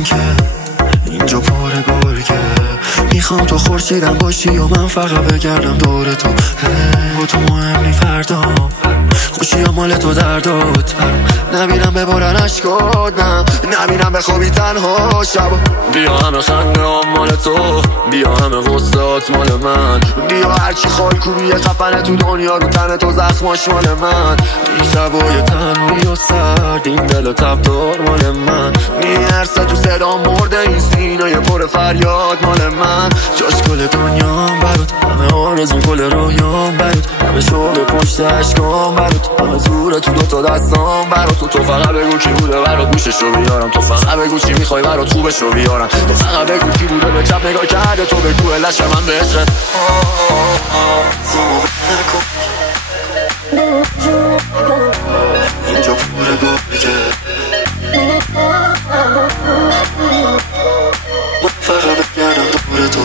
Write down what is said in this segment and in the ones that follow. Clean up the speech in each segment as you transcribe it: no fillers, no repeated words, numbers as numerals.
نکن که اینجا پر گرگه. میخوام تو خورشیدم باشی و من فقط بگردم دور تو. با تو مهمی فردا خوشی ها مال تو دردات. نبینم ببارن عشقات، نه نبینم بخوابی تنها شب. بیا همه خنده ها مال تو، بیا همه غصات مال من. بیا هرچی خالکوبیه خفنه تو دنیا رو تن تو زخماش مال من. این شبای تنهایی و سرد این دل تبدار مال من. میرسه تو صدا مرده این سینه پر فریاد مال من. جاش کل دنیام برات، همه آرزون کل رویام برات. همه شوق پشت عشقام برات، همه زور تو دوتا دستام برات. تو فقط بگو کی بوده برات گوششو بیارم. تو فقط بگو چی میخوای برات خوبشو بیارم. تو فقط بگو کی بوده به چپ نگاه کرده. تو بگو لش من به عشقت. نکن اینجا پوره گرگه. من فقط بگردم دور تو.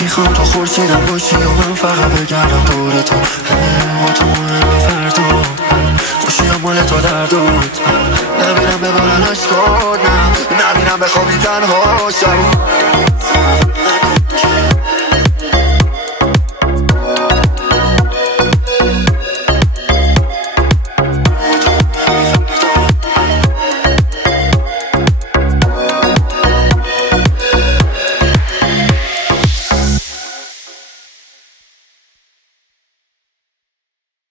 میخوام تو خورشیدم باشی و من فقط بگردم دور تو. با تو مهمی فردا خوشی ها مال تو دردات. نبینم ببارن عشقات، نه نبینم بخوابی تنها شب.